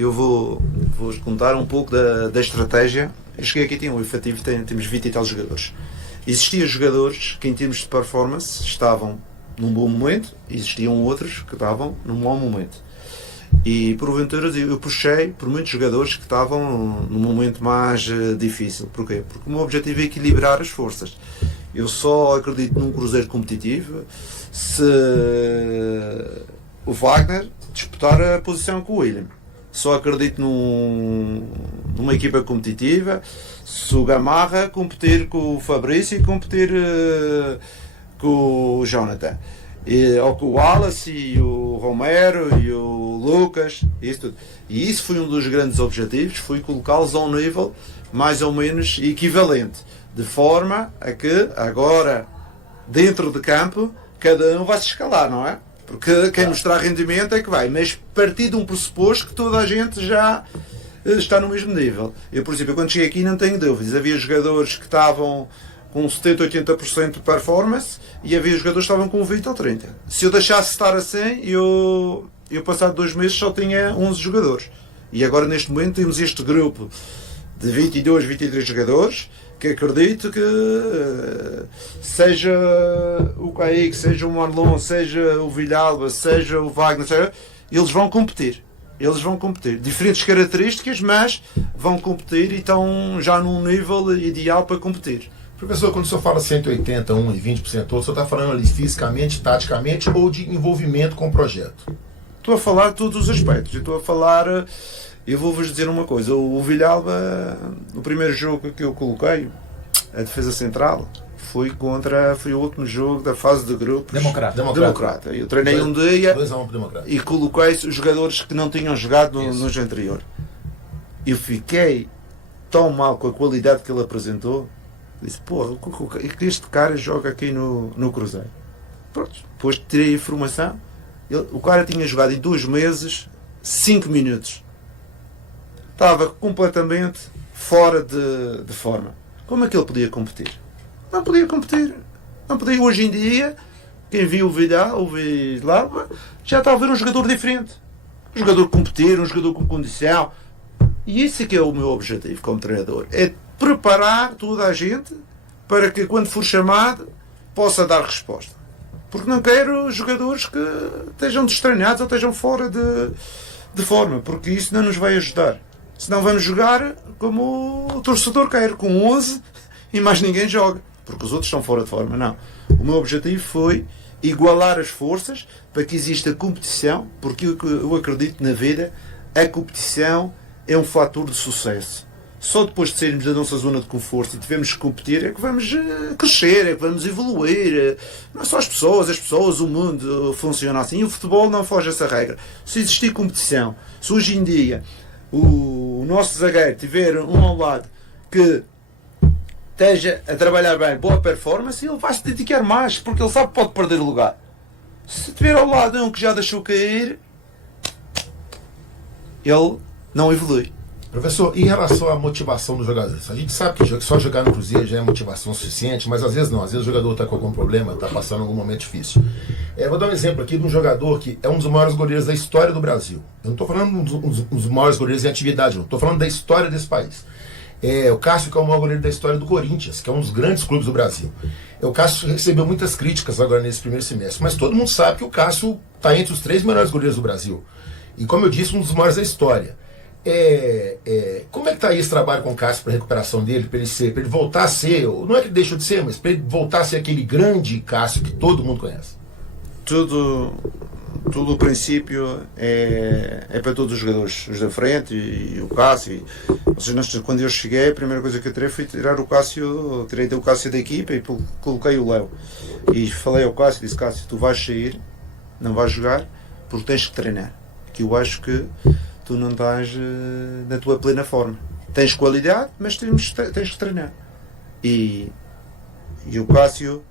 eu vou contar um pouco da estratégia. Eu cheguei aqui, tinha um efetivo, temos 20 e tal jogadores. Existiam jogadores que em termos de performance estavam num bom momento, existiam outros que estavam num mau momento. E porventura eu puxei por muitos jogadores que estavam num momento mais difícil. Porquê? Porque o meu objetivo é equilibrar as forças. Eu só acredito num cruzeiro competitivo se o Wagner disputar a posição com o William. Só acredito numa equipa competitiva se o Gamarra competir com o Fabrício e competir com o Jonathan. Ou com o Wallace e o Romero e o Lucas, isso tudo. E isso foi um dos grandes objetivos, foi colocá-los a um nível mais ou menos equivalente, de forma a que agora, dentro de campo, cada um vai se escalar, não é? Porque quem mostrar rendimento é que vai, mas partir de um pressuposto que toda a gente já está no mesmo nível. Eu, por exemplo, quando cheguei aqui não tenho dúvidas, havia jogadores que estavam com 70, 80% de performance e havia jogadores que estavam com 20 ou 30. Se eu deixasse estar assim, eu passado 2 meses só tinha 11 jogadores. E agora neste momento temos este grupo de 22, 23 jogadores que acredito que seja o Kaique, seja o Marlon, seja o Villalba, seja o Wagner, eles vão competir. Eles vão competir. Diferentes características, mas vão competir e estão já num nível ideal para competir. Professor, quando o senhor fala 180, 1 e 20% todo, o senhor está falando ali fisicamente, taticamente ou de envolvimento com o projeto? Estou a falar de todos os aspectos. Estou a falar... Eu vou-vos dizer uma coisa. O Villalba, no primeiro jogo que eu coloquei, a defesa central, foi o último jogo da fase de grupos. Democrata. Eu treinei um dia e coloquei os jogadores que não tinham jogado no anterior. Eu fiquei tão mal com a qualidade que ele apresentou. Disse, porra, este cara joga aqui no Cruzeiro. Pronto, depois tirei a informação. O cara tinha jogado em 2 meses 5 minutos. Estava completamente fora de forma. Como é que ele podia competir? Não podia competir. Não podia. Hoje em dia, quem viu o Villalba já está a ver um jogador diferente. Um jogador competir, um jogador com condição. E isso é que é o meu objetivo como treinador. É preparar toda a gente para que quando for chamado possa dar resposta. Porque não quero jogadores que estejam destreinados ou estejam fora de forma, porque isso não nos vai ajudar. Senão vamos jogar como o torcedor quer, com 11 e mais ninguém joga, porque os outros estão fora de forma. Não. O meu objetivo foi igualar as forças para que exista competição, porque eu acredito na vida, a competição é um fator de sucesso. Só depois de sairmos da nossa zona de conforto e devemos competir é que vamos crescer, é que vamos evoluir. Não só as pessoas, o mundo funciona assim. E o futebol não foge a essa regra. Se existir competição, se hoje em dia o nosso zagueiro tiver um ao lado que esteja a trabalhar bem, boa performance, ele vai se dedicar mais, porque ele sabe que pode perder o lugar. Se tiver ao lado um que já deixou cair, ele não evolui. Professor, em relação à motivação dos jogadores, a gente sabe que só jogar no Cruzeiro já é motivação suficiente, mas às vezes não, às vezes o jogador está com algum problema, está passando algum momento difícil. Vou dar um exemplo aqui de um jogador que é um dos maiores goleiros da história do Brasil. Eu não estou falando dos maiores goleiros em atividade, não, estou falando da história desse país. O Cássio, que é o maior goleiro da história do Corinthians, que é um dos grandes clubes do Brasil. O Cássio recebeu muitas críticas agora nesse primeiro semestre, mas todo mundo sabe que o Cássio está entre os 3 melhores goleiros do Brasil. E como eu disse, um dos maiores da história. Como é que está esse trabalho com o Cássio para a recuperação dele, para ele voltar a ser, não é que deixou de ser, mas para ele voltar a ser aquele grande Cássio que todo mundo conhece? Tudo o princípio é para todos os jogadores, os da frente e o Cássio. Ou seja, quando eu cheguei, a primeira coisa que eu tirei foi tirar o Cássio, tirei o Cássio da equipa e coloquei o Léo. E falei ao Cássio, disse, Cássio, tu vais sair, não vais jogar, porque tens que treinar. Que eu acho que tu não estás na tua plena forma. Tens qualidade, mas tens que treinar. E o Cássio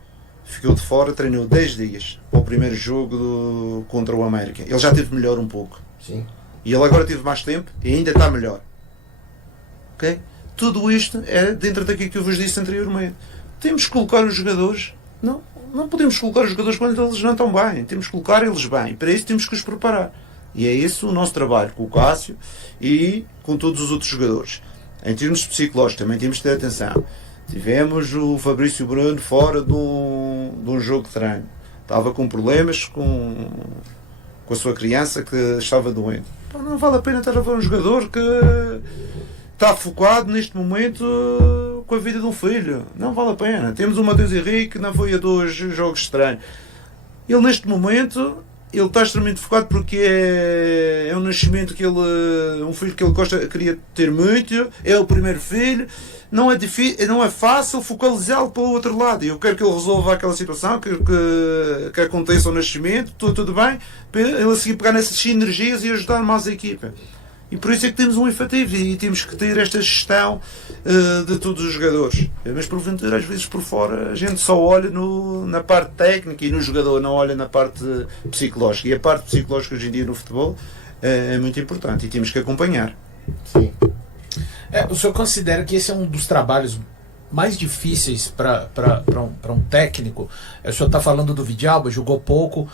ficou de fora, treinou 10 dias para o primeiro jogo contra o América. Ele já teve melhor um pouco. Sim. E ele agora teve mais tempo e ainda está melhor. Ok? Tudo isto é dentro daquilo que eu vos disse anteriormente. Temos que colocar os jogadores. Não podemos colocar os jogadores quando eles não estão bem. Temos que colocar eles bem. Para isso temos que os preparar. E é esse o nosso trabalho com o Cássio e com todos os outros jogadores. Em termos psicológicos, também temos que ter atenção. Tivemos o Fabrício Bruno fora de um jogo de treino. Estava com problemas com a sua criança que estava doente. Não vale a pena estar a ver um jogador que está focado neste momento com a vida de um filho. Não vale a pena. Temos o Matheus Henrique que não foi a 2 jogos de treino. Ele neste momento ele está extremamente focado porque é um nascimento que ele, um filho que ele queria ter muito, é o primeiro filho, não é difícil, não é fácil focalizá-lo para o outro lado. Eu quero que ele resolva aquela situação, que aconteça o nascimento, tudo bem, para ele seguir pegar nessas sinergias e ajudar mais a equipa. E por isso é que temos um efetivo e temos que ter esta gestão de todos os jogadores. Mas porventura, às vezes por fora, a gente só olha na parte técnica e no jogador não olha na parte psicológica. E a parte psicológica hoje em dia no futebol é muito importante e temos que acompanhar. Sim. O senhor considera que esse é um dos trabalhos mais difíceis para um técnico? O senhor está falando do Villalba, jogou pouco.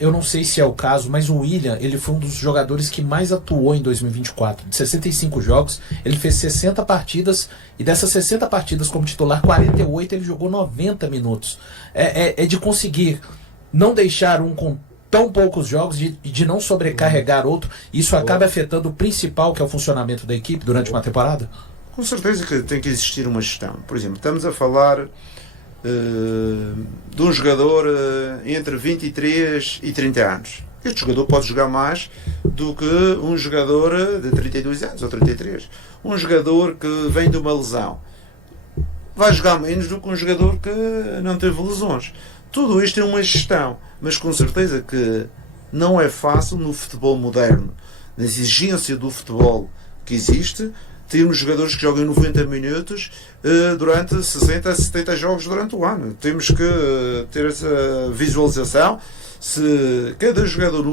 Eu não sei se é o caso, mas o William, ele foi um dos jogadores que mais atuou em 2024. De 65 jogos, ele fez 60 partidas e dessas 60 partidas como titular, 48 ele jogou 90 minutos. É de conseguir não deixar um com tão poucos jogos, de não sobrecarregar outro. Isso acaba afetando o principal, que é o funcionamento da equipe durante uma temporada? Com certeza que tem que existir uma gestão. Por exemplo, estamos a falar de um jogador entre 23 e 30 anos. Este jogador pode jogar mais do que um jogador de 32 anos ou 33. Um jogador que vem de uma lesão vai jogar menos do que um jogador que não teve lesões. Tudo isto é uma gestão, mas com certeza que não é fácil no futebol moderno, na exigência do futebol que existe, temos jogadores que jogam 90 minutos durante 60 a 70 jogos durante o ano. Temos que ter essa visualização. Se cada jogador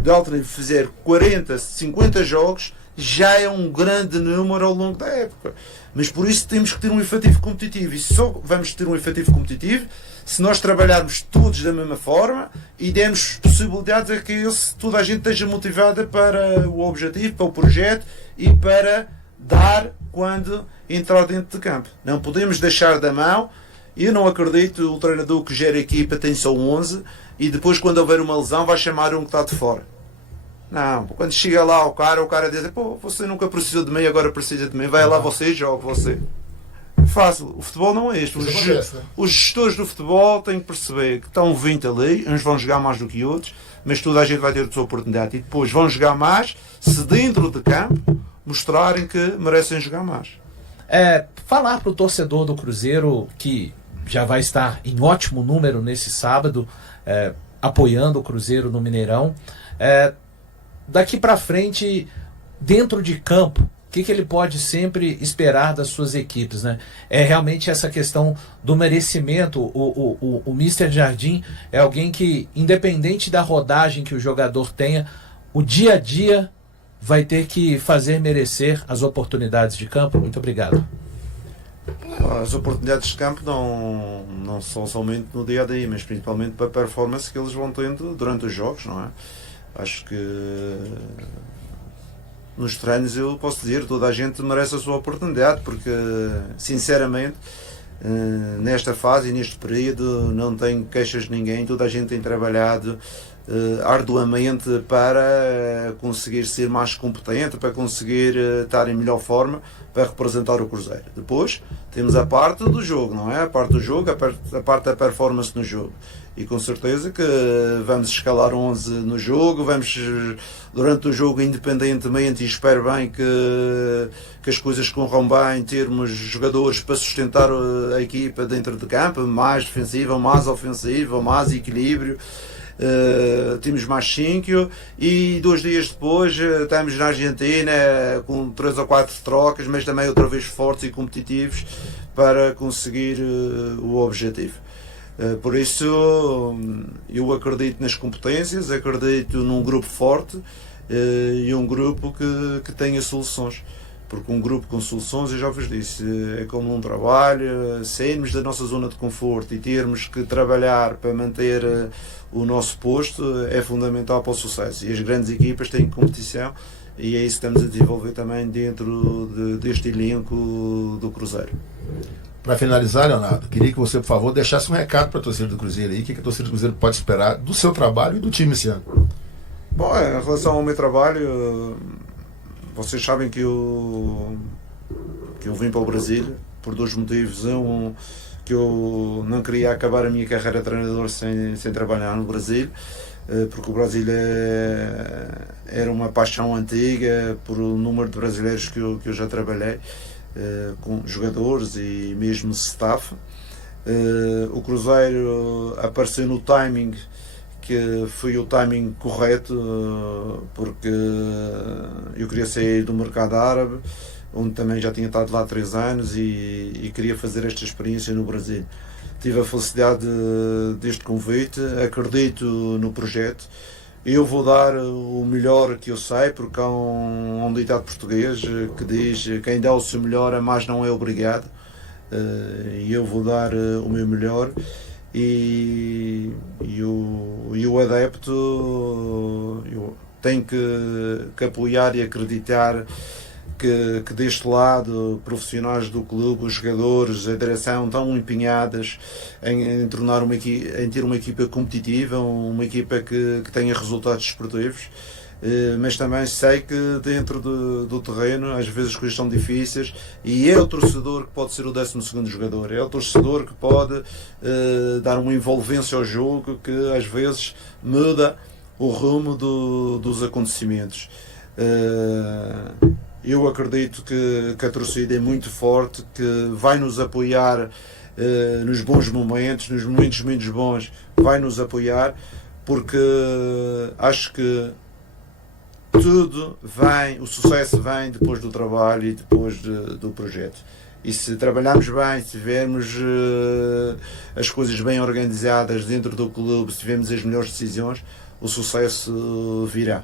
de alto nível fizer 40, 50 jogos, já é um grande número ao longo da época. Mas por isso temos que ter um efetivo competitivo. E só vamos ter um efetivo competitivo se nós trabalharmos todos da mesma forma e demos possibilidades a que toda a gente esteja motivada para o objetivo, para o projeto e para dar quando entrar dentro de campo. Não podemos deixar da mão. Eu não acredito o treinador que gera a equipa tem só 11 e depois quando houver uma lesão vai chamar um que está de fora. Não, quando chega lá o cara diz: pô, você nunca precisou de mim, agora precisa de mim, vai lá você e joga você. É fácil, o futebol não é isto. Os gestores do futebol têm que perceber que estão 20 ali, uns vão jogar mais do que outros, mas toda a gente vai ter a sua oportunidade e depois vão jogar mais se dentro de campo mostrarem que merecem jogar mais. Falar para o torcedor do Cruzeiro que já vai estar em ótimo número nesse sábado, apoiando o Cruzeiro no Mineirão. Daqui para frente, dentro de campo, o que ele pode sempre esperar das suas equipes, né? É realmente essa questão do merecimento. O Mr. Jardim é alguém que, independente da rodagem que o jogador tenha, o dia a dia vai ter que fazer merecer as oportunidades de campo. Muito obrigado. As oportunidades de campo não são somente no dia a dia, mas principalmente para a performance que eles vão tendo durante os jogos, não é? Acho que nos treinos eu posso dizer toda a gente merece a sua oportunidade, porque sinceramente nesta fase e neste período não tenho queixas de ninguém, toda a gente tem trabalhado arduamente para conseguir ser mais competente, para conseguir estar em melhor forma para representar o Cruzeiro. Depois temos a parte do jogo, não é? A parte do jogo, a parte da performance no jogo. E com certeza que vamos escalar 11 no jogo, vamos durante o jogo independentemente, e espero bem que as coisas corram bem, termos jogadores para sustentar a equipa dentro de campo, mais defensiva, mais ofensiva, mais equilíbrio. Temos mais 5 e 2 dias depois estamos na Argentina com 3 ou 4 trocas, mas também outra vez fortes e competitivos para conseguir o objetivo. Por isso eu acredito nas competências, acredito num grupo forte e um grupo que tenha soluções. porque um grupo com soluções, eu já vos disse, é como um trabalho, sairmos da nossa zona de conforto e termos que trabalhar para manter o nosso posto é fundamental para o sucesso. E as grandes equipas têm competição e é isso que estamos a desenvolver também dentro deste elenco do Cruzeiro. Para finalizar, Leonardo, queria que você, por favor, deixasse um recado para a torcida do Cruzeiro aí, o que a torcida do Cruzeiro pode esperar do seu trabalho e do time esse ano. Bom, em relação ao meu trabalho, vocês sabem que eu vim para o Brasil por dois motivos. Um, que eu não queria acabar a minha carreira de treinador sem trabalhar no Brasil, porque o Brasil era uma paixão antiga por o número de brasileiros que eu já trabalhei, com jogadores e mesmo staff. O Cruzeiro apareceu no timing que foi o timing correto, porque eu queria sair do mercado árabe, onde também já tinha estado lá há 3 anos e queria fazer esta experiência no Brasil. Tive a felicidade deste convite, acredito no projeto. Eu vou dar o melhor que eu sei, porque há um ditado português que diz: quem dá o seu melhor a mais não é obrigado. E eu vou dar o meu melhor. E o adepto tem que apoiar e acreditar que deste lado, profissionais do clube, os jogadores, a direção estão empenhadas em ter uma equipa competitiva, uma equipa que tenha resultados esportivos. Mas também sei que dentro do terreno às vezes as coisas são difíceis e é o torcedor que pode ser o 12º jogador, é o torcedor que pode dar uma envolvência ao jogo que às vezes muda o rumo dos acontecimentos. Eu acredito que a torcida é muito forte, que vai nos apoiar nos bons momentos, nos momentos menos bons, vai nos apoiar, porque acho que tudo vem, o sucesso vem depois do trabalho e depois do projeto. E se trabalharmos bem, se tivermos as coisas bem organizadas dentro do clube, se tivermos as melhores decisões, o sucesso virá.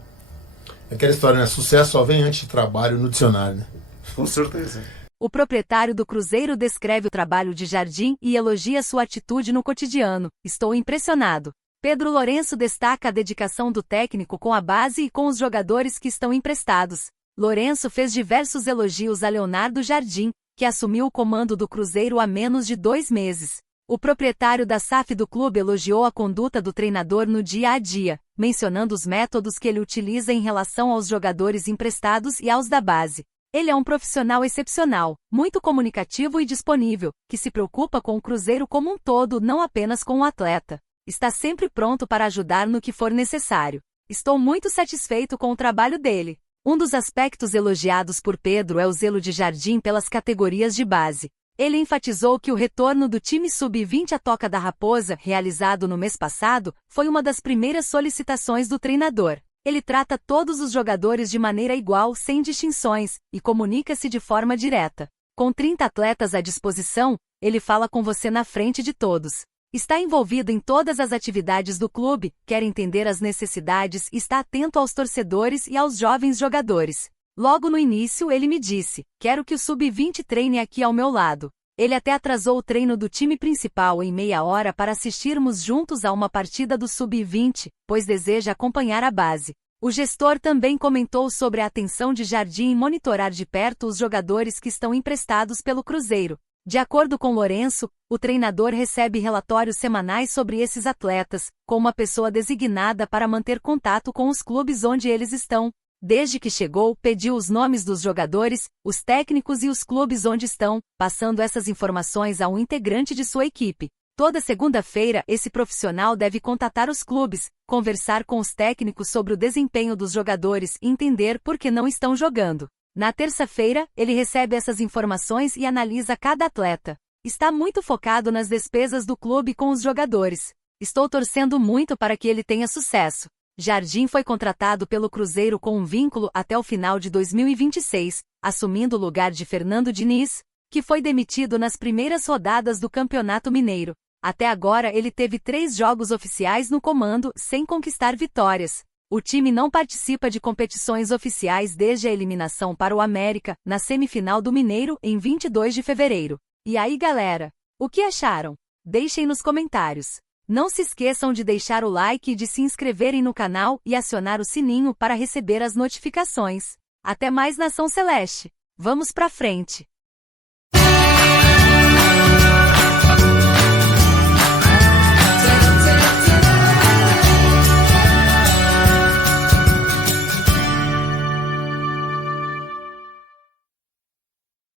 Aquela história, né? Sucesso só vem antes de trabalho no dicionário, né? Com certeza. O proprietário do Cruzeiro descreve o trabalho de Jardim e elogia sua atitude no cotidiano. Estou impressionado. Pedro Lourenço destaca a dedicação do técnico com a base e com os jogadores que estão emprestados. Lourenço fez diversos elogios a Leonardo Jardim, que assumiu o comando do Cruzeiro há menos de 2 meses. O proprietário da SAF do clube elogiou a conduta do treinador no dia a dia, mencionando os métodos que ele utiliza em relação aos jogadores emprestados e aos da base. Ele é um profissional excepcional, muito comunicativo e disponível, que se preocupa com o Cruzeiro como um todo, não apenas com o atleta. Está sempre pronto para ajudar no que for necessário. Estou muito satisfeito com o trabalho dele. Um dos aspectos elogiados por Pedro é o zelo de Jardim pelas categorias de base. Ele enfatizou que o retorno do time sub-20 à Toca da Raposa, realizado no mês passado, foi uma das primeiras solicitações do treinador. Ele trata todos os jogadores de maneira igual, sem distinções, e comunica-se de forma direta. Com 30 atletas à disposição, ele fala com você na frente de todos. Está envolvido em todas as atividades do clube, quer entender as necessidades e está atento aos torcedores e aos jovens jogadores. Logo no início ele me disse: quero que o sub-20 treine aqui ao meu lado. Ele até atrasou o treino do time principal em meia hora para assistirmos juntos a uma partida do sub-20, pois deseja acompanhar a base. O gestor também comentou sobre a atenção de Jardim em monitorar de perto os jogadores que estão emprestados pelo Cruzeiro. De acordo com Lourenço, o treinador recebe relatórios semanais sobre esses atletas, com uma pessoa designada para manter contato com os clubes onde eles estão. Desde que chegou, pediu os nomes dos jogadores, os técnicos e os clubes onde estão, passando essas informações a um integrante de sua equipe. Toda segunda-feira, esse profissional deve contatar os clubes, conversar com os técnicos sobre o desempenho dos jogadores e entender por que não estão jogando. Na terça-feira, ele recebe essas informações e analisa cada atleta. Está muito focado nas despesas do clube com os jogadores. Estou torcendo muito para que ele tenha sucesso. Jardim foi contratado pelo Cruzeiro com um vínculo até o final de 2026, assumindo o lugar de Fernando Diniz, que foi demitido nas primeiras rodadas do Campeonato Mineiro. Até agora ele teve 3 jogos oficiais no comando, sem conquistar vitórias. O time não participa de competições oficiais desde a eliminação para o América, na semifinal do Mineiro, em 22 de fevereiro. E aí, galera? O que acharam? Deixem nos comentários. Não se esqueçam de deixar o like e de se inscreverem no canal e acionar o sininho para receber as notificações. Até mais, Nação Celeste! Vamos pra frente!